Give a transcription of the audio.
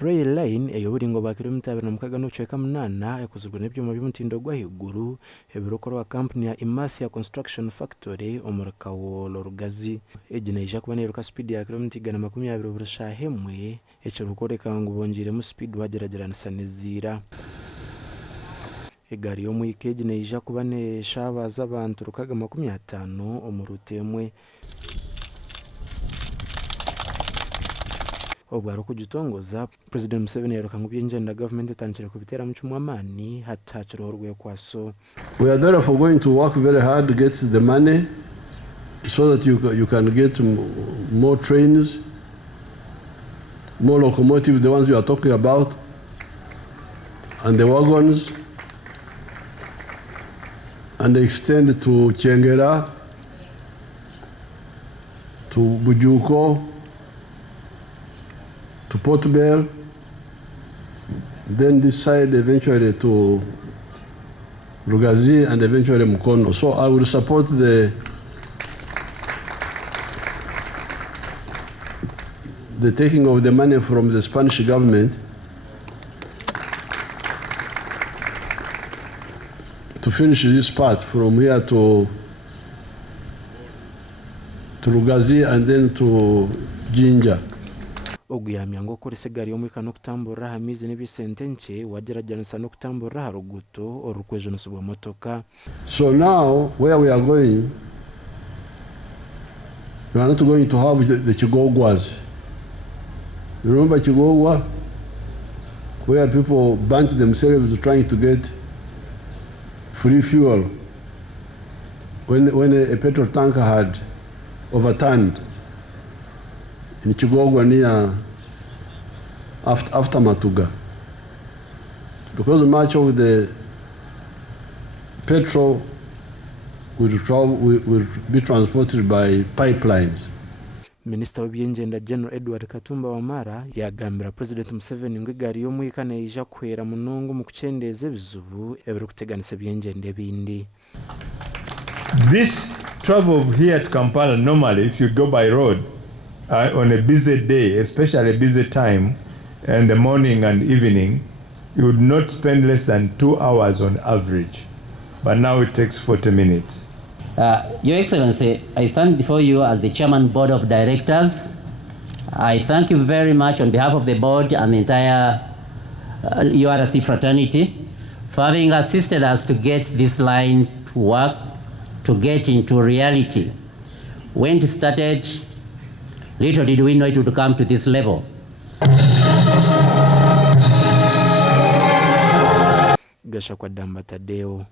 Rail line eyoburingo bwa kilomita 2.8 ekuzirwa n'ebyuma by'omutindo gwa haiguru ebirokorwa kampuni ya Imathia Construction Factory omurikawo Lorugazi egi neija kuba neeruka speed ya kilomita 120 buri shaaha emwe ekirukoreka ngu bongiiremu speed wagerageranisa neziira. Egari y'omwika egi neija kuba neeshabaza abantu 150 omu ruuto emwe. Obwaro kugitongoza President Museveni yaruka ngu eby'engyenda government etandikire kubitera mu kimu amaani hatakiroho rwekwaso. We are therefore going to work very hard to get the money so that you can get more trains, more locomotives, the ones you are talking about, and the wagons, and extend to Chengera, to Bujuko, to Port Bell, then this side eventually to Rugazi and eventually Mukono. So I will support the taking of the money from the Spanish government to finish this part from here to Rugazi and then to Jinja. Oguyamya ngo kuri segari y'omwika n'okutambura hamizi n'ebisente nkye wagerageranisa n'okutambura haruguto orukwejonosibwa motoka. So now where we are going, we are not going to have the Chigogwas. You remember Chigogwa, where people burnt themselves trying to get free fuel when a petrol tanker had overturned in Chigogwa near after Matuga, because much of the petrol will be transported by pipelines. Minister w'eby'engyenda General Edward Katumba Wamara yagambira President Museveni ngu egari y'omwika neija kuhwera munonga mu kukyendeza ebizibu ebirikuteganisa eby'engyenda ebindi. This travel here to Kampala, normally if you go by road on a busy day, especially a busy time in the morning and evening, you would not spend less than 2 hours on average, but now it takes 40 minutes. Your Excellency, I stand before you as the Chairman Board of Directors. I thank you very much on behalf of the board and the entire URC fraternity for having assisted us to get this line to work, to get into reality. When it started, little did we know it would come to this level. Gasha kwa Damba Tadeo.